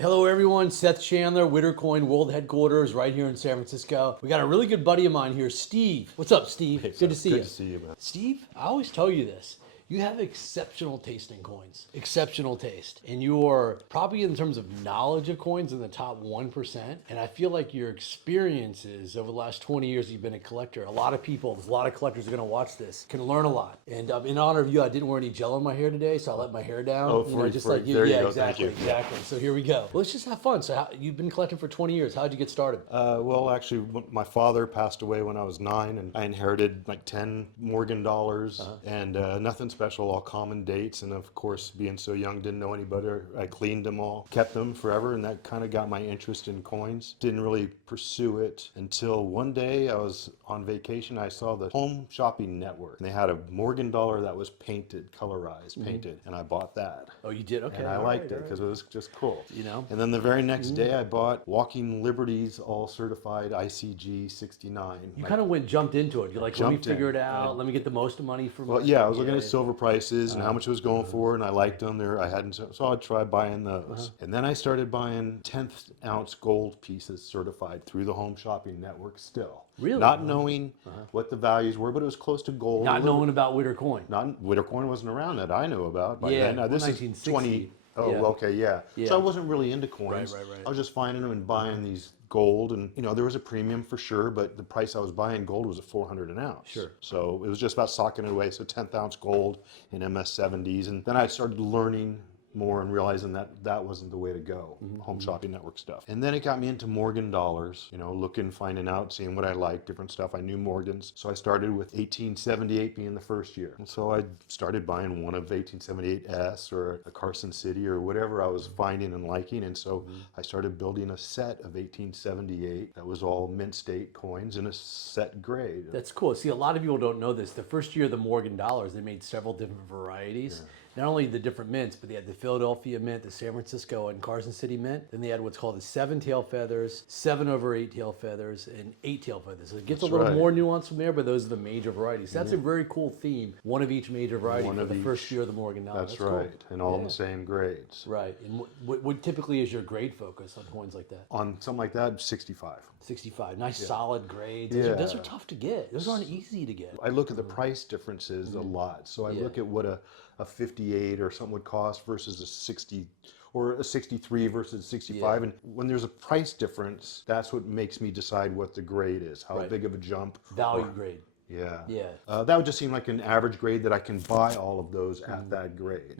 Hello everyone, Seth Chandler, Witter Coin World Headquarters right here in San Francisco. We got a really good buddy of mine here, Steve. What's up, Steve? Hey, Good to Seth. see you. Good to see you, man. Steve, I always tell you this. You have exceptional taste in coins, exceptional taste. And you are probably in terms of knowledge of coins in the top 1%. And I feel like your experiences over the last 20 years you've been a collector, a lot of people, there's a lot of collectors who are gonna watch this, can learn a lot. And in honor of you, I didn't wear any gel in my hair today, so I let my hair down. Oh, just for like you. there you Yeah, go. exactly, Thank you. exactly. So here we go. Well, let's just have fun. So you've been collecting for 20 years. How'd you get started? Well, actually, my father passed away when I was 9, and I inherited like 10 Morgan dollars, and nothing special, all common dates. And of course, being so young, didn't know any better. I cleaned them all, kept them forever, and that kind of got my interest in coins. Didn't really pursue it until one day I was on vacation. I saw the Home Shopping Network, and they had a Morgan dollar that was painted, colorized, painted, and I bought that. Oh, you did? Okay. And I liked it because it was just cool. You know? And then the very next day, I bought Walking Liberties all certified ICG 69. You kind of jumped into it. You're like, let me jumped in. figure it out. Let me get the most money for Well, my yeah, I was looking at silver prices and how much it was going for, and I liked them. I hadn't, so I'd try buying those. And then I started buying 10th ounce gold pieces certified through the Home Shopping Network still. Really? Not knowing what the values were, but it was close to gold. Not knowing about Witter Coin. Witter Coin wasn't around that I knew about by Yeah, then. Now, this is 1960. 20. Oh, Yeah. okay, yeah. Yeah. So I wasn't really into coins. Right. I was just finding them and buying these gold, and there was a premium for sure, but the price I was buying gold was at 400 an ounce. Sure. So it was just about socking it away. So 10th ounce gold in MS70s, and then I started learning more and realizing that that wasn't the way to go, Home Shopping Network stuff. And then it got me into Morgan dollars, looking, finding out, seeing what I liked, different stuff. I knew Morgans. So I started with 1878 being the first year. And so I started buying one of 1878S or a Carson City or whatever I was finding and liking. And so I started building a set of 1878 that was all mint state coins in a set grade. That's cool. See, a lot of people don't know this. The first year of the Morgan dollars, they made several different varieties. Not only the different mints, but they had the Philadelphia mint, the San Francisco and Carson City mint. Then they had what's called the 7 tail feathers, 7/8 tail feathers, and 8 tail feathers. So it gets That's a little right. more nuance from there, but those are the major varieties. That's a very cool theme. One of each major variety One for of the each. first year of the Morgan dollar. That's cool. right. And all in the same grades. Right. And what typically is your grade focus on coins like that? On something like that, 65. 65. Nice solid grades. Yeah. Those are tough to get. Those aren't easy to get. I look at the price differences a lot. So I look at what a 58 or something would cost versus a 60 or a 63 versus 65. And when there's a price difference, that's what makes me decide what the grade is, how big of a jump. Value grade. Yeah. Yeah. That would just seem like an average grade that I can buy all of those at that grade.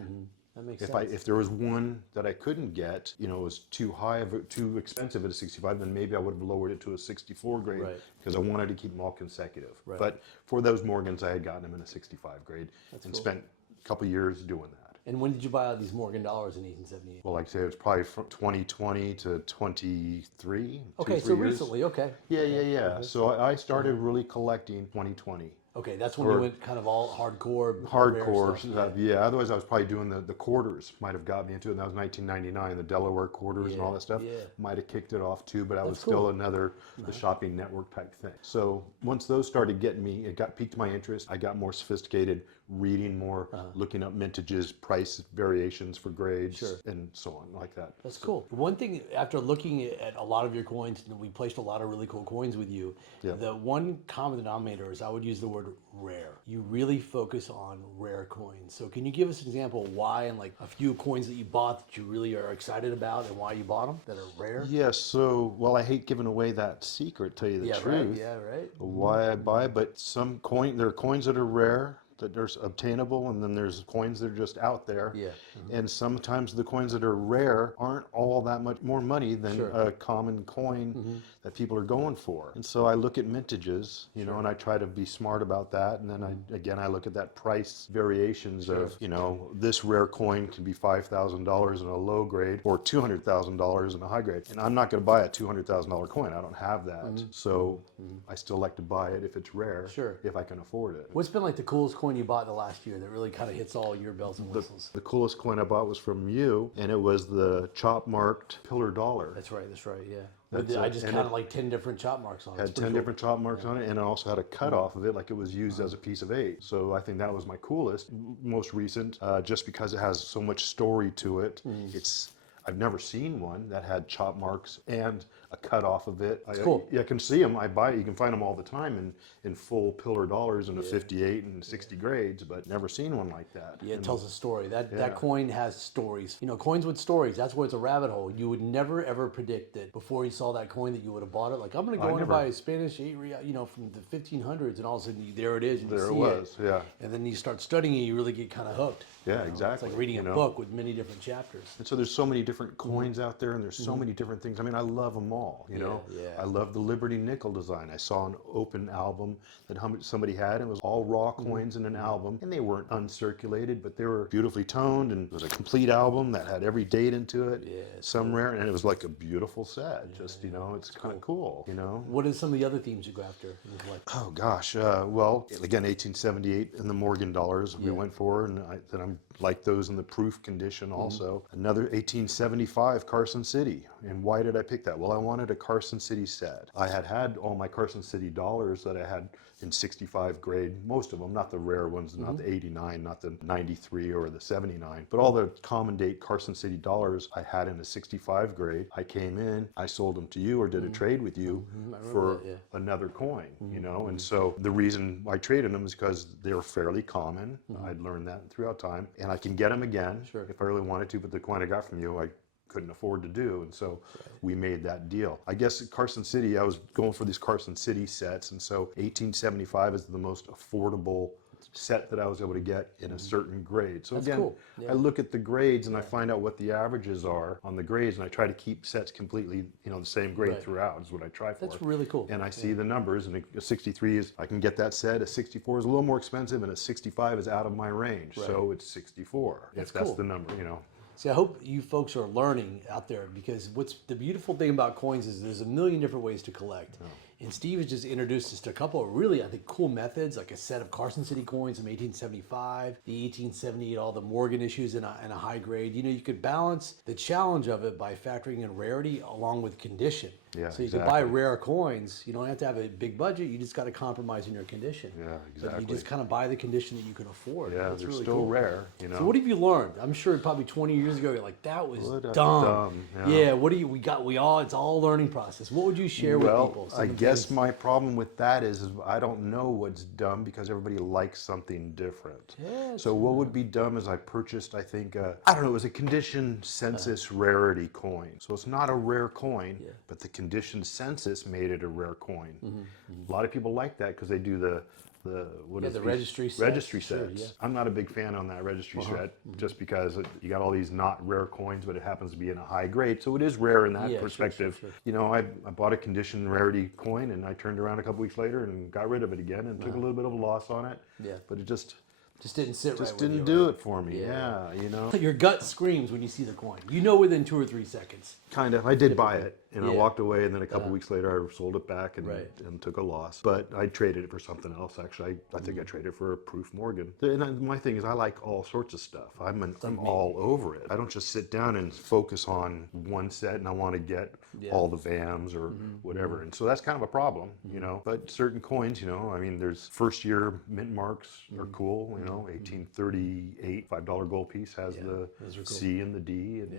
That makes If sense. if there was one that I couldn't get, it was too too expensive at a 65, then maybe I would have lowered it to a 64 grade because I wanted to keep them all consecutive. But for those Morgans, I had gotten them in a 65 grade and spent a couple years doing that. And when did you buy out these Morgan dollars in 1878? Well, like I say, it was probably from 2020 to 23. Okay, 2-3 so years. recently, okay. Yeah. So I started really collecting 2020. Okay, that's when you went kind of all hardcore. Hardcore rare stuff. stuff, yeah. Otherwise, I was probably doing the quarters. Might have got me into it. And that was 1999. The Delaware quarters and all that stuff might have kicked it off too. But that was still another the shopping network type thing. So once those started getting me, it piqued my interest. I got more sophisticated, reading more, looking up mintages, price variations for grades, and so on like that. That's cool. One thing, after looking at a lot of your coins, and we placed a lot of really cool coins with you, the one common denominator is I would use the word rare. You really focus on rare coins. So can you give us an example of why and like a few coins that you bought that you really are excited about and why you bought them that are rare? Yes, so, well, I hate giving away that secret, tell you the truth. Right. Why I buy, but there are coins that are rare, that there's obtainable, and then there's coins that are just out there. Yeah. And sometimes the coins that are rare aren't all that much more money than a common coin that people are going for. And so I look at mintages, and I try to be smart about that. And then I look at that price variations of, this rare coin can be $5,000 in a low grade or $200,000 in a high grade. And I'm not going to buy a $200,000 coin. I don't have that. So I still like to buy it if it's rare, if I can afford it. What's been like the coolest coin you bought in the last year that really kind of hits all your bells and whistles? The coolest coin I bought was from you, and it was the chop marked pillar dollar. That's right, yeah. I just counted like 10 different chop marks on it. Had 10 different chop marks on it, and it also had a cut off of it like it was used as a piece of 8. So I think that was my coolest, most recent, just because it has so much story to it. I've never seen one that had chop marks and a cut off of it. It's cool. I can see them. I buy it. You can find them all the time in full pillar dollars in a 58 and 60 grades, but never seen one like that. Yeah, it tells a story. That coin has stories. You know, coins with stories. That's where it's a rabbit hole. You would never ever predict that before you saw that coin that you would have bought it. Like, I'm going to go in and buy a Spanish 8 real, you know, from the 1500s, and all of a sudden there it is. And there you it see was. it. Yeah. And then you start studying it, you really get kind of hooked. Yeah, exactly. It's like reading a book with many different chapters. And so there's so many different coins out there, and there's so many different things. I mean, I love them all, you know. Yeah. I love the Liberty nickel design. I saw an open album that somebody had. It was all raw coins in an album, and they weren't uncirculated, but they were beautifully toned, and it was a complete album that had every date into it. Yeah, some rare, and it was like a beautiful set. Just, you know, it's kind of cool, you know. What are some of the other themes you go after and collect? Oh gosh, well, again, 1878 in the Morgan dollars we went for, and I'm like those in the proof condition also. Another 1875 Carson City. And why did I pick that? Well, I wanted a Carson City set. I had all my Carson City dollars that I had in 65 grade, most of them, not the rare ones, not the 89, not the 93 or the 79, but all the common date Carson City dollars I had in a 65 grade. I came in, I sold them to you or did a trade with you for another coin, you know? And so the reason I traded them is because they're fairly common. I'd learned that throughout time, and I can get them again if I really wanted to, but the coin I got from you, I couldn't afford to do, and so we made that deal. I guess at Carson City, I was going for these Carson City sets, and so 1875 is the most affordable set that I was able to get in a certain grade. So again, I look at the grades and I find out what the averages are on the grades, and I try to keep sets completely, you know, the same grade throughout is what I try for. That's really cool. And I see the numbers, and a 63 is, I can get that set. A 64 is a little more expensive, and a 65 is out of my range. So it's 64, if that's the number, you know. See, I hope you folks are learning out there, because what's the beautiful thing about coins is there's a million different ways to collect. And Steve has just introduced us to a couple of really, I think, cool methods, like a set of Carson City coins from 1875, the 1878, all the Morgan issues in a high grade. You know, you could balance the challenge of it by factoring in rarity along with condition. Yeah, so you can buy rare coins. You don't have to have a big budget. You just got to compromise in your condition. Yeah, exactly. So you just kind of buy the condition that you can afford. Yeah, That's they're really still cool. rare, you know. So what have you learned? I'm sure probably 20 years ago you're like, that was dumb. Yeah. What do you? It's all a learning process. What would you share with people? Well, I guess my problem with that is I don't know what's dumb because everybody likes something different. So what would be dumb is I purchased, I think, I don't know, it was a condition census rarity coin. So it's not a rare coin, but the condition census made it a rare coin. A lot of people like that because they do the registry sets. I'm not a big fan on that registry set, just because you got all these not rare coins, but it happens to be in a high grade, so it is rare in that perspective. You know, I bought a condition rarity coin, and I turned around a couple weeks later and got rid of it again, and took a little bit of a loss on it. But it just didn't sit right. Just didn't do it for me. Yeah, you know. Your gut screams when you see the coin. You know within 2 or 3 seconds. Kind of. I did buy it, and I walked away, and then a couple weeks later, I sold it back and took a loss. But I traded it for something else. Actually, I think I traded for a proof Morgan. And my thing is, I like all sorts of stuff. I'm all over it. I don't just sit down and focus on one set, and I want to get all the VAMs or whatever. And so that's kind of a problem, you know. But certain coins, you know, I mean, there's first year mint marks are cool, you know. 1838 $5 gold piece has the C and the D, and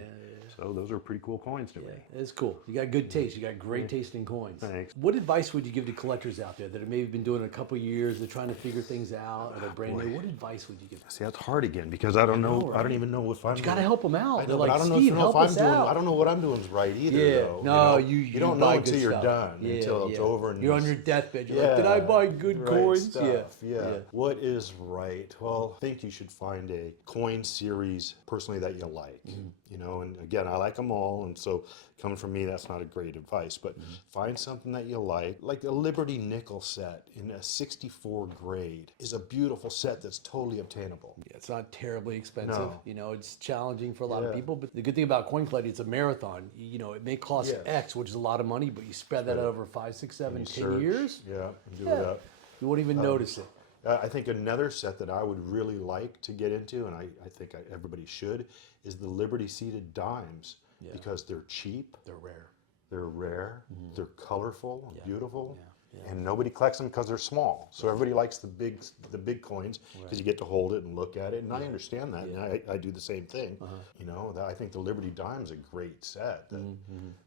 so those are pretty cool coins to me. It's cool. You got good taste. You got great taste in coins. Thanks. What advice would you give to collectors out there that have maybe been doing it a couple of years, they're trying to figure things out, or they're brand new? What advice would you give them? See, that's hard again because I don't know. I don't even know if I'm. You got to help them out. I know, they're but like, I don't know Steve, if help I'm us doing. out. I don't know what I'm doing is right either. Though, no, you don't know until you're done. Until it's over and you're on your deathbed. You're like, did I buy good coins? Stuff. Yeah. What is right? Well, I think you should find a coin series personally that you like. You know, and again, I like them all, and so coming from me, that's not a great advice. But find something that you like a Liberty nickel set in a 64 grade is a beautiful set that's totally obtainable. Yeah, it's not terribly expensive. No. You know, it's challenging for a lot of people, but the good thing about coin collecting, it's a marathon. You know, it may cost X, which is a lot of money, but you spread that out over 5, 6, 7, 10 years. Yeah, and do it up. You won't even notice it. I think another set that I would really like to get into, and I think everybody should, is the Liberty seated dimes, because they're cheap. They're rare. They're rare. They're colorful, beautiful. And nobody collects them because they're small. So everybody likes the big coins because you get to hold it and look at it. And I understand that. And I do the same thing. You know, I think the Liberty Dime's a great set that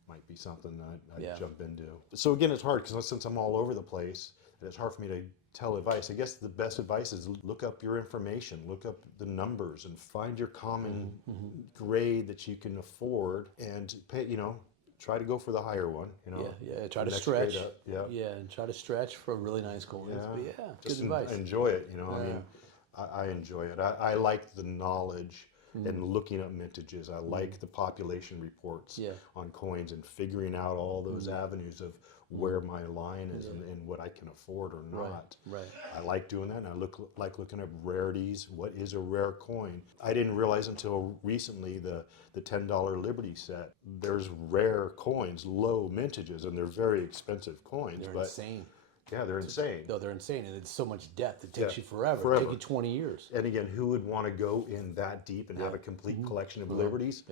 might be something that I'd jump into. So again, it's hard because since I'm all over the place, it's hard for me to tell advice. I guess the best advice is look up your information, look up the numbers, and find your common grade that you can afford, and pay. You know, try to go for the higher one. You know, Try to next stretch. grade up. And try to stretch for really nice coins. But Just good advice. enjoy it. You know, I mean, I enjoy it. I like the knowledge. And looking up mintages, I like the population reports on coins and figuring out all those avenues of where my line is and what I can afford or not. Right. I like doing that, and I like looking up rarities. What is a rare coin? I didn't realize until recently the $10 Liberty set. There's rare coins, low mintages, and they're very expensive coins. They're insane. Yeah, they're insane. No, they're insane, and it's so much depth. It takes you forever. It takes you 20 years. And again, who would want to go in that deep and have a complete collection of Liberties?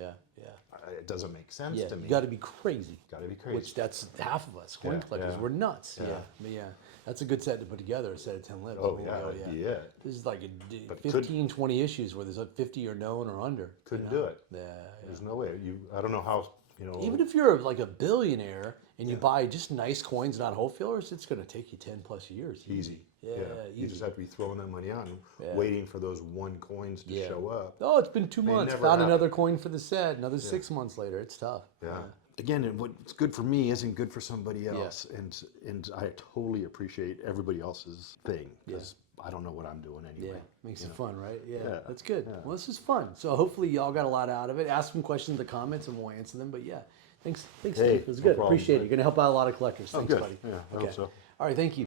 It doesn't make sense to me. You got to be crazy. Got to be crazy. Which that's half of us coin collectors. We're nuts. But that's a good set to put together. A set of 10 libs. Oh yeah. This is like 15, 20 issues where there's like 50 are known or under. Couldn't do it. Yeah. There's no way. I don't know how. You know, even if you're like a billionaire and you buy just nice coins, not whole fillers, it's going to take you 10 plus years. Easy. Yeah. You just have to be throwing that money out and waiting for those one coins to show up. Oh, it's been 2 months. never Found happen. another coin for the set. Another 6 months later. It's tough. Again, what's good for me isn't good for somebody else, and I totally appreciate everybody else's thing because I don't know what I'm doing anyway. Makes it fun, right? Yeah, that's good. Well, this is fun. So hopefully y'all got a lot out of it. Ask some questions in the comments and we'll answer them. But thanks, Steve. It was good. problem. Appreciate it. You're going to help out a lot of collectors. Thanks, good. buddy. Yeah, I hope so. All right, thank you.